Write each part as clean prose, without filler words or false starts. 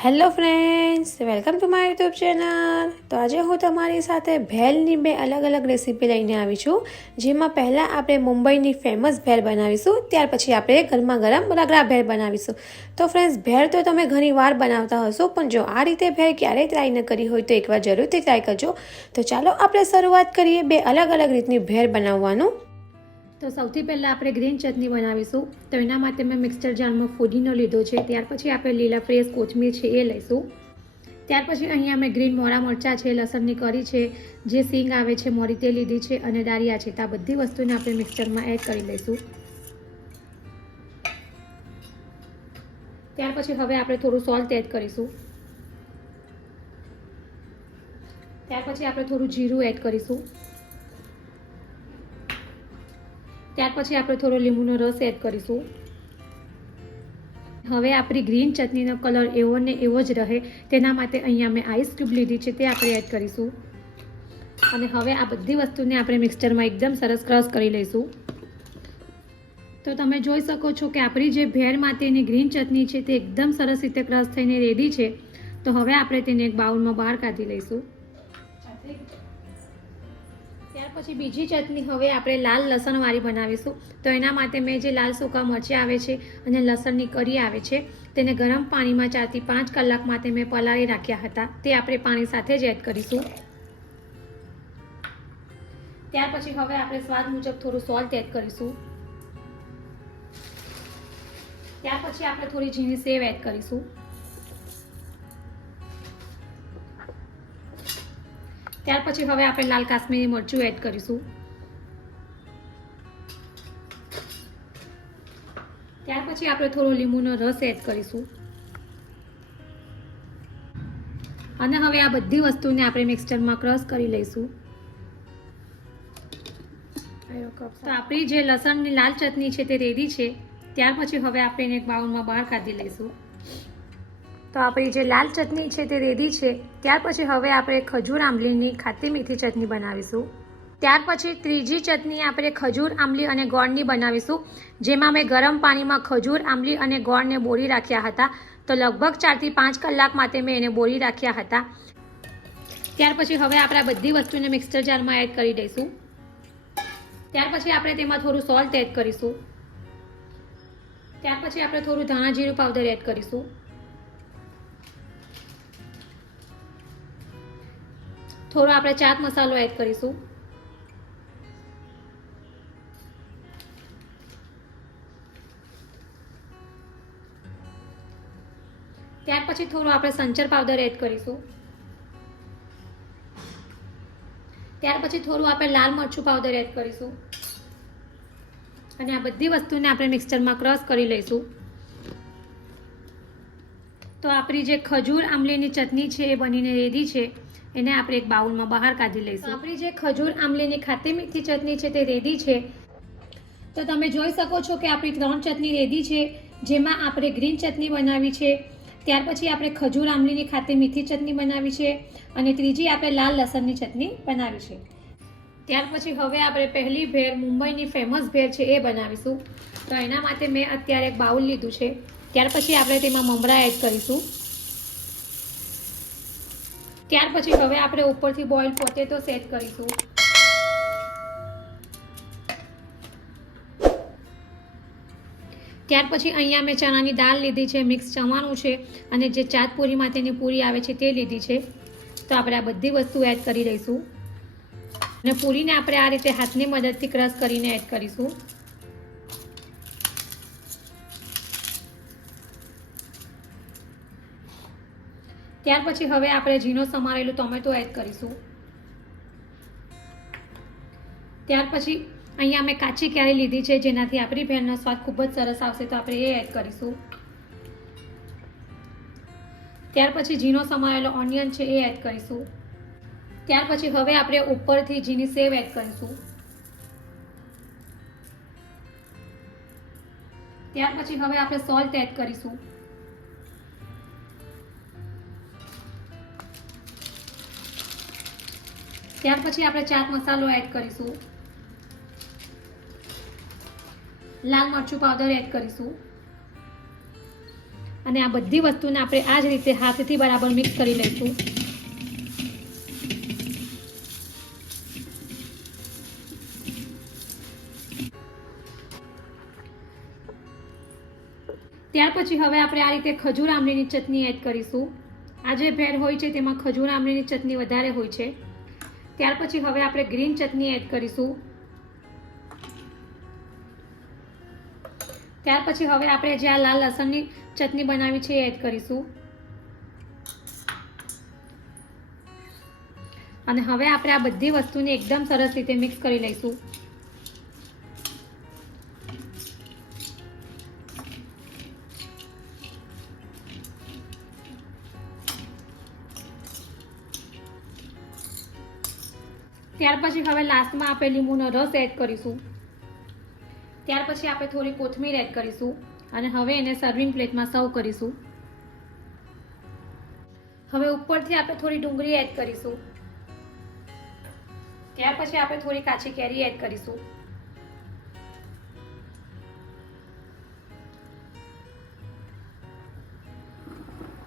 Hello friends, welcome to my YouTube channel. તો આજે હું તમારી સાથે ભેલની બે અલગ અલગ રેસીપી લઈને આવી છું. જેમાં પહેલાં આપણે મુંબઈની ફેમસ ભેલ બનાવીશું, ત્યાર પછી આપણે ગરમા ગરમ રગડા ભેલ બનાવીશું. તો ફ્રેન્ડ્સ, ભેળ તો તમે ઘણી વાર બનાવતા હશો, પણ જો આ રીતે ભેળ ક્યારેય ટ્રાય ન કરી હોય તો એકવાર જરૂરથી ટ્રાય કરજો. તો ચાલો આપણે શરૂઆત કરીએ બે અલગ અલગ રીતની ભેળ બનાવવાનું. તો સૌથી પહેલાં આપણે ગ્રીન ચટણી બનાવીશું. તો એના માટે મેં મિક્સર જારમાં ફુદીનો લીધો છે. ત્યાર પછી આપણે લીલા ફ્રેશ કોથમીર છે એ લઈશું. ત્યાર પછી અહીંયા મેં ગ્રીન મોળા મરચાં છે, લસણની કરી છે, જે સીંગ આવે છે મોરી તે લીધી છે, અને દાળિયા છે. તો આ બધી વસ્તુને આપણે મિક્સરમાં એડ કરી લઈશું. ત્યાર પછી હવે આપણે થોડું સોલ્ટ એડ કરીશું. ત્યાર પછી આપણે થોડું જીરું એડ કરીશું. ત્યાર પછી આપણે થોડો લીંબુનો રસ એડ કરીશું. હવે આપણી ગ્રીન ચટણીનો કલર એવો ને એવો જ રહે તેના માટે અહીંયા મેં આઈસ ક્યુબ લીધી છે, તે આપણે એડ કરીશું. અને હવે આ બધી વસ્તુને આપણે મિક્સચરમાં એકદમ સરસ ક્રશ કરી લઈશું. તો તમે જોઈ શકો છો કે આપણી જે ભેળ માટેની ગ્રીન ચટણી છે તે એકદમ સરસ રીતે ક્રશ થઈને રેડી છે. તો હવે આપણે તેને એક બાઉલમાં બહાર કાઢી લઈશું. ત્યાર પછી બીજી ચટણી હવે આપણે લાલ લસણવાળી બનાવીશું. તો એના માટે મેં જે લાલ સૂકા મરચાં આવે છે અને લસણની કરી આવે છે તેને ગરમ પાણીમાં 4 થી 5 કલાક માટે મેં પલાળી રાખ્યા હતા, તે આપણે પાણી સાથે જ એડ કરીશું. ત્યાર પછી હવે આપણે સ્વાદ મુજબ થોડું સોલ્ટ એડ કરીશું. ત્યાર પછી આપણે થોડી ઝીણી સેવ એડ કરીશું. ત્યાર પછી હવે આપણે લાલ કાશ્મીરી મરચું એડ કરીશું. ત્યાર પછી આપણે થોડો લીંબુનો રસ એડ કરીશું. અને હવે આ બધી વસ્તુને આપણે મિક્સચરમાં ક્રશ કરી લઈશું. તો આપણી જે લસણની લાલ ચટણી છે તે રેડી છે. ત્યાર પછી હવે આપણે એને એક બાઉલમાં બહાર કાઢી લઈશું. તો આપણી જે લાલ ચટણી છે તે રેડી છે. ત્યાર પછી હવે આપણે ખજૂર આંબલીની ખાટી મીઠી ચટણી બનાવીશું. ત્યાર પછી ત્રીજી ચટણી આપણે ખજૂર આંબલી અને ગોળની બનાવીશું, જેમાં મેં ગરમ પાણીમાં ખજૂર આંબલી અને ગોળને બોળી રાખ્યા હતા. તો લગભગ 4 થી 5 કલાક માટે મેં એને બોળી રાખ્યા હતા. ત્યાર પછી હવે આપણે આ બધી વસ્તુને મિક્સર જારમાં એડ કરી દઈશું. ત્યાર પછી આપણે તેમાં થોડું સોલ્ટ એડ કરીશું. ત્યાર પછી આપણે થોડું ધાણા જીરું પાવડર એડ કરીશું. થોડો આપણે ચાટ મસાલો એડ કરીશું. ત્યાર પછી થોડો આપણે સંચર પાવડર એડ કરીશું. ત્યાર પછી થોડું આપણે લાલ મરચું પાવડર એડ કરીશું. અને આ બધી વસ્તુને આપણે મિક્સચરમાં ક્રશ કરી લઈશું. તો આપણી જે ખજૂર આંબલીની ચટણી છે એ બનીને રેડી છે. એને આપણે એક બાઉલમાં બહાર કાઢી લઈશું. આપણી જે ખજૂર આંબલીની ખાટી મીઠી ચટણી છે તે રેડી છે. તો તમે જોઈ શકો છો કે આપણી 3 ચટણી રેડી છે, જેમાં આપણે ગ્રીન ચટણી બનાવી છે, ત્યાર પછી આપણે ખજૂર આંબલીની ખાટી મીઠી ચટણી બનાવી છે, અને ત્રીજી આપણે લાલ લસણની ચટણી બનાવી છે. ત્યાર પછી હવે આપણે પહેલી ભેળ મુંબઈની ફેમસ ભેળ છે એ બનાવીશું. તો એના માટે મેં અત્યારે એક બાઉલ લીધું છે. ત્યાર પછી આપણે તેમાં મમરા એડ કરીશું. ત્યાર પછી હવે આપણે ઉપરથી બોઇલ્ડ પોટેટો એડ કરીશું. ત્યાર પછી અહીંયા મેં ચણાની દાળ લીધી છે, મિક્સ ચવાણું છે, અને જે ચાટ પૂરી માટેની પૂરી આવે છે તે લીધી છે. તો આપણે આ બધી વસ્તુ એડ કરી દઈશું. અને પૂરીને આપણે આ રીતે હાથની મદદથી ક્રશ કરીને એડ કરીશું. ત્યાર પછી હવે આપણે ઝીણો સમારેલું ટોમેટો એડ કરીશું. ત્યાર પછી અહીંયા મેં કાચી કેરી લીધી છે, જેનાથી આપણી ભેળનો સ્વાદ ખૂબ જ સરસ આવશે. તો આપણે એ એડ કરીશું. ત્યાર પછી ઝીણો સમારેલો ઓનિયન છે એ એડ કરીશું. ત્યાર પછી હવે આપણે ઉપરથી ઝીણી સેવ એડ કરીશું. ત્યાર પછી હવે આપણે સોલ્ટ એડ કરીશું. ત્યાર પછી આપણે ચાટ મસાલો એડ કરીશું. લાલ મરચું પાવડર એડ કરીશું. અને આ બધી વસ્તુને આપણે આ જ રીતે હાથથી બરાબર મિક્સ કરી લઈશું. ત્યાર પછી હવે આપણે આ રીતે ખજૂર આમલીની ચટણી એડ કરીશું. આ જે ભેળ હોય છે તેમાં ખજૂર આમલીની ચટણી વધારે હોય છે. ત્યાર પછી હવે આપણે ગ્રીન ચટણી એડ કરીશું. ત્યાર પછી હવે આપણે જે આ લાલ લસણની ચટણી બનાવી છે એ એડ કરીશું. અને હવે આપણે આ બધી વસ્તુને એકદમ સરસ રીતે મિક્સ કરી લઈશું. ત્યાર પછી હવે લાસ્ટમાં આપણે લીંબુનો રસ એડ કરીશું. ત્યાર પછી આપણે થોડી કોથમીર એડ કરીશું અને હવે એને સર્વિંગ પ્લેટમાં સર્વ કરીશું. હવે ઉપરથી આપણે થોડી ડુંગળી એડ કરીશું. ત્યાર પછી આપણે થોડી કાચી કેરી એડ કરીશું.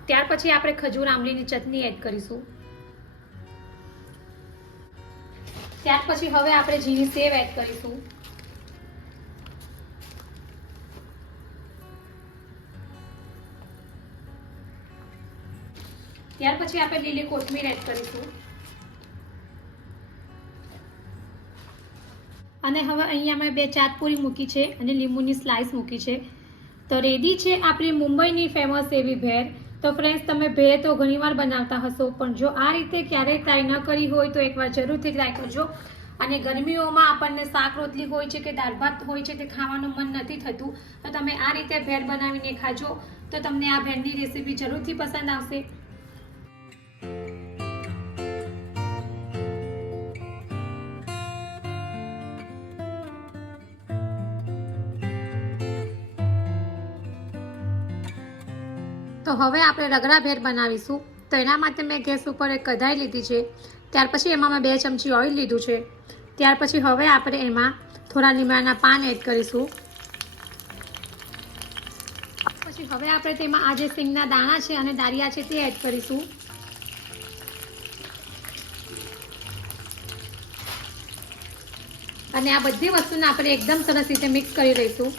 ત્યાર પછી આપણે ખજૂર આમલીની ચટણી એડ કરીશું. ત્યાર પછી હવે આપણે ઝીણી સેવ એડ કરીશું. ત્યાર પછી આપણે લીલી કોથમીર એડ કરીશું. અને હવે અહીંયા મેં 2 ચાટપુરી મૂકી છે અને લીંબુની સ્લાઇસ મૂકી છે. તો રેડી છે આપણી મુંબઈની ફેમસ એવી ભેળ. તો ફ્રેન્ડ્સ, તમે ભેળ તો ઘણીવાર બનાવતા હશો, પણ જો આ રીતે ક્યારેય ટ્રાય ન કરી હોય તો એકવાર જરૂરથી ટ્રાય કરજો. અને ગરમીઓમાં આપણને શાક રોટલી હોય છે કે દાળ ભાત હોય છે તે ખાવાનું મન નથી થતું, તો તમે આ રીતે ભેળ બનાવીને ખાજો તો તમને આ ભેળની રેસીપી જરૂરથી પસંદ આવશે. તો હવે આપણે રગડા ભેળ બનાવીશું. તો એના માટે મેં ગેસ ઉપર એક કઢાઈ લીધી છે. ત્યાર પછી એમાં મેં 2 ચમચી ઓઇલ લીધું છે. ત્યાર પછી હવે આપણે એમાં થોડા લીમડાના પાન એડ કરીશું. પછી હવે આપણે તેમાં આ જે સિંગના દાણા છે અને દાળિયા છે તે એડ કરીશું. અને આ બધી વસ્તુને આપણે એકદમ સરસ રીતે મિક્સ કરી લઈશું.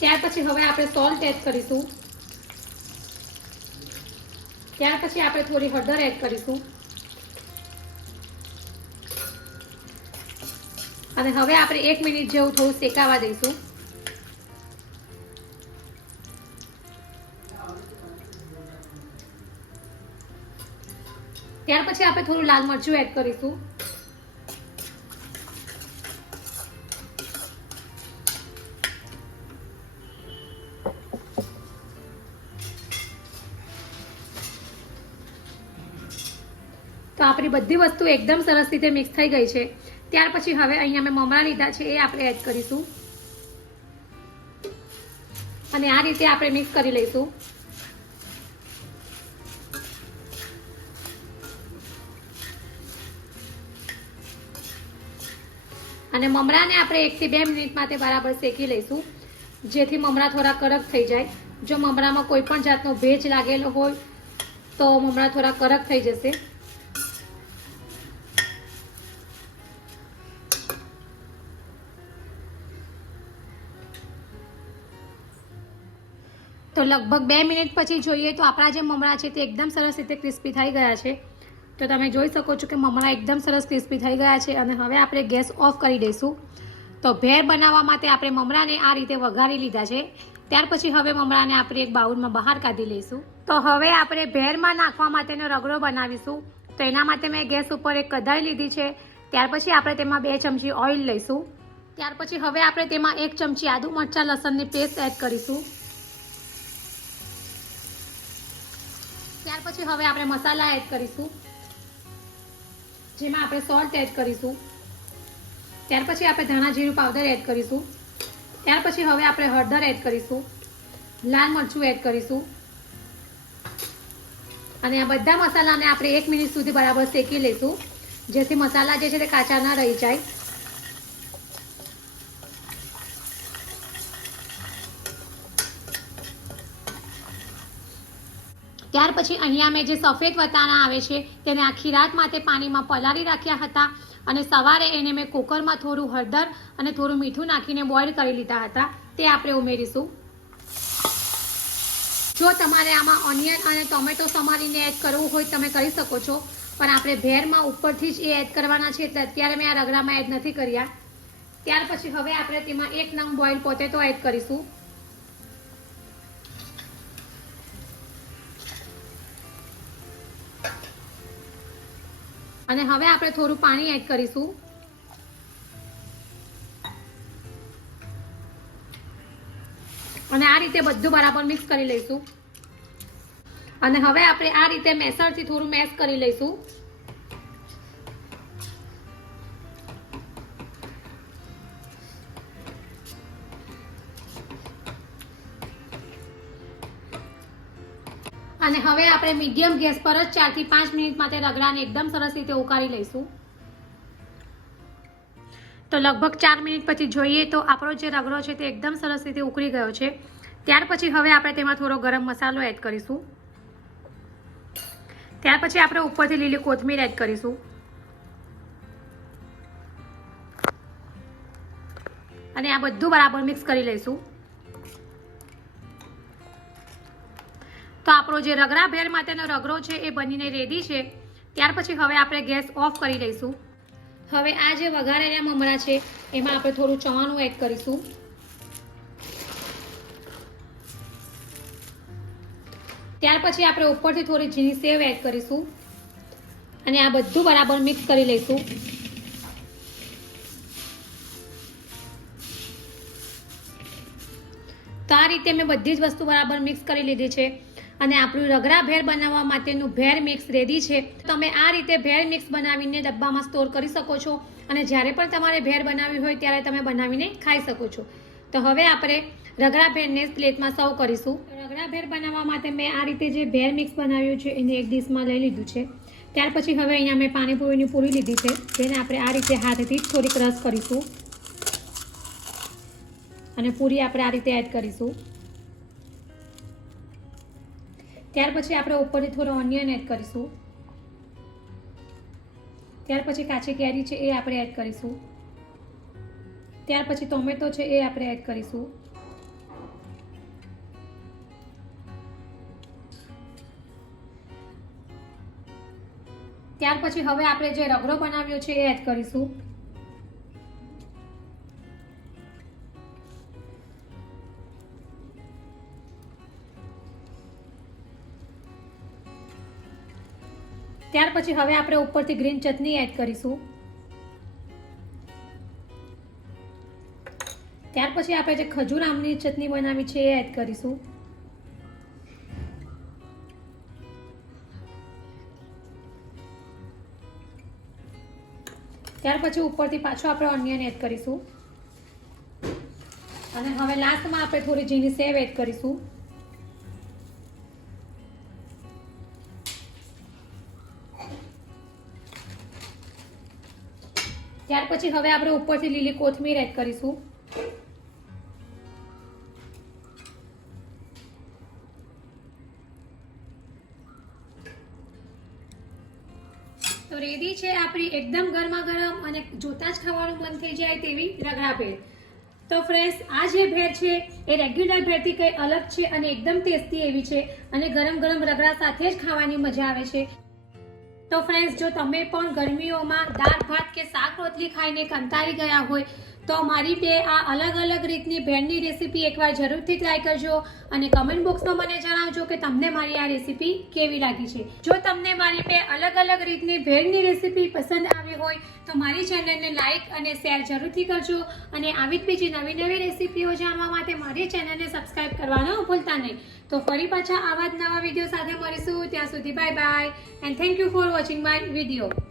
ત્યાર પછી હવે આપણે સોલ્ટ એડ કરીશું. ત્યાર પછી આપણે થોડી હળદર એડ કરીશું. અને હવે આપણે 1 મિનિટ જેવું થોડું શેકાવા દઈશું. ત્યાર પછી આપણે થોડું લાલ મરચું એડ કરીશું. તો આપણી બધી વસ્તુ એકદમ સરસ રીતે મિક્સ થઈ ગઈ છે. ત્યાર પછી હવે અહીંયા મેં મમરા લીધા છે એ આપણે એડ કરીશું. અને આ રીતે આપણે મિક્સ કરી લઈશું. અને મમરાને આપણે 1 થી 2 મિનિટ માટે બરાબર શેકી લઈશું, જેથી મમરા થોડા કડક થઈ જાય. જો મમરામાં કોઈ પણ જાતનો ભેજ લાગેલો હોય તો મમરા થોડા કડક થઈ જશે. તો લગભગ 2 મિનિટ પછી જોઈએ તો આપણા જે મમરા છે તે એકદમ સરસ રીતે ક્રિસ્પી થઈ ગયા છે. તો તમે જોઈ શકો છો કે મમરા એકદમ સરસ ક્રિસ્પી થઈ ગયા છે. અને હવે આપણે ગેસ ઓફ કરી દઈશું. તો ભેળ બનાવવા માટે આપણે મમરાને આ રીતે વઘારી લીધા છે. ત્યાર પછી હવે મમરાને આપણે એક બાઉલમાં બહાર કાઢી લઈશું. તો હવે આપણે ભેળમાં નાખવા માટેનો રગડો બનાવીશું. તો એના માટે મેં ગેસ ઉપર એક કઢાઈ લીધી છે. ત્યાર પછી આપણે તેમાં 2 ચમચી ઓઇલ લઈશું. ત્યાર પછી હવે આપણે તેમાં 1 ચમચી આદુ મરચાં લસણની પેસ્ટ એડ કરીશું. ત્યાર પછી હવે આપણે મસાલા એડ કરીશું, જેમાં આપણે સોલ્ટ એડ કરીશું. ત્યાર પછી આપણે ધાણા જીરું પાવડર એડ કરીશું. ત્યાર પછી હવે આપણે હળદર એડ કરીશું, લાલ મરચું એડ કરીશું. અને આ બધા મસાલાને આપણે 1 મિનિટ સુધી બરાબર શેકી લઈશું, જેથી મસાલા જે છે તે કાચા ના રહી જાય. ત્યાર પછી અહીંયા મેં જે સફેદ વટાણા આવે છે તેને આખી રાત માટે પાણીમાં પલાળી રાખ્યા હતા અને સવારે એને મેં કુકરમાં થોડું હળદર અને થોડું મીઠું નાખીને બોઇલ કરી લીધા હતા. તે આપણે ઉમેરીશું. જો તમારે આમાં ઓનિયન અને ટોમેટો સમારીને એડ કરવું હોય તમે કરી શકો છો, પણ આપણે ભેરમાં ઉપરથી જ એ એડ કરવાના છે એટલે અત્યારે મેં આ રગડામાં એડ નથી કર્યા. ત્યાર પછી હવે આપણે તેમાં 1 નંગ બોઇલ પોટેટો એડ કરીશું. અને હવે આપણે થોડું પાણી એડ કરીશું. અને આ રીતે બધું બરાબર મિક્સ કરી લઈશું. અને હવે આપણે આ રીતે મેસરથી થોડું મેશ કરી લઈશું. અને હવે આપણે મીડિયમ ગેસ પર જ 4 થી 5 મિનિટ માટે રગડાને એકદમ સરસ રીતે ઉકાળી લઈશું. તો લગભગ 4 મિનિટ પછી જોઈએ તો આપણો જે રગડો છે તે એકદમ સરસ રીતે ઉકળી ગયો છે. ત્યાર પછી હવે આપણે તેમાં થોડો ગરમ મસાલો એડ કરીશું. ત્યાર પછી આપણે ઉપરથી લીલી કોથમીર એડ કરીશું. અને આ બધું બરાબર મિક્સ કરી લઈશું. તો આપણો જે રગડા ભેળ માટેનો રગડો છે એ બનીને રેડી છે. ત્યાર પછી હવે આપણે ગેસ ઓફ કરી લઈશું. હવે આ જે વઘારેલા મમરા છે એમાં આપણે થોડું ચવાણું એડ કરીશું. ત્યાર પછી આપણે ઉપરથી થોડી ઝીણી સેવ એડ કરીશું. અને આ બધું બરાબર મિક્સ કરી લઈશું. તો આ રીતે મેં બધી જ વસ્તુ બરાબર મિક્સ કરી લીધી છે. અને આપણું રગડા ભેળ બનાવવા માટેનું ભેળ મિક્સ રેડી છે. તમે આ રીતે ભેળ મિક્સ બનાવીને ડબ્બામાં સ્ટોર કરી શકો છો અને જ્યારે પણ તમારે ભેળ બનાવવી હોય ત્યારે તમે બનાવીને ખાઈ શકો છો. તો હવે આપણે રગડા ભેળને પ્લેટમાં સર્વ કરીશું. રગડા ભેળ બનાવવા માટે મેં આ રીતે જે ભેળ મિક્સ બનાવ્યું છે એને એક ડીશમાં લઈ લીધું છે. ત્યાર પછી હવે અહીંયા મેં પાણીપુરીની પૂરી લીધી છે જેને આપણે આ રીતે હાથથી થોડીક રસ કરીશું. અને પૂરી આપણે આ રીતે એડ કરીશું. ત્યાર પછી આપણે ઉપરથી થોડો ઓનિયન એડ કરીશું. ત્યાર પછી કાચી કેરી છે એ આપણે એડ કરીશું. ત્યાર પછી ટોમેટો છે એ આપણે એડ કરીશું. ત્યાર પછી હવે આપણે જે રગડો બનાવ્યો છે એ એડ કરીશું. ત્યાર પછી હવે આપણે ઉપરથી ગ્રીન ચટણી એડ કરીશું. ત્યાર પછી આપણે જે ખજૂર આમલી ચટણી બનાવી છે એ એડ કરીશું. ત્યાર પછી ઉપરથી પાછો આપણે ઓનિયન એડ કરીશું. અને હવે લાસ્ટમાં આપણે થોડી ઝીણી સેવ એડ કરીશું. ત્યાર પછી હવે આપણે ઉપરથી લીલી કોથમીર એડ કરીશું. તો રેડી છે આપણી એકદમ ગરમા ગરમ અને જોતા જ ખાવાનું મન થઈ જાય તેવી રગડા ભેળ. તો ફ્રેન્ડ્સ, આ જે ભેળ છે એ રેગ્યુલર ભેળથી કંઈ અલગ છે અને એકદમ ટેસ્ટી એવી છે અને ગરમ ગરમ રગડા સાથે જ ખાવાની મજા આવે છે. તો ફ્રેન્ડ્સ, જો તમે પણ ગરમીઓમાં દાળ ભાત કે શાક રોટલી ખાઈને કંટાળી ગયા હોય તો મારી બે આ અલગ અલગ રીતની ભેળની રેસીપી એકવાર જરૂરથી ટ્રાય કરજો અને કમેન્ટ બોક્સમાં મને જણાવજો કે તમને મારી આ રેસીપી કેવી લાગી છે. જો તમને મારી બે અલગ અલગ રીતની ભેળની રેસીપી પસંદ આવી હોય તો મારી ચેનલને લાઇક અને શેર જરૂરથી કરજો અને આવી જ બીજી નવી નવી રેસીપીઓ જાણવા માટે મારી ચેનલને સબસ્ક્રાઇબ કરવાનું ભૂલતા નહીં. તો ફરી પાછા આવા જ નવા વિડીયો સાથે મળીશું. ત્યાં સુધી bye bye and thank you for watching my video.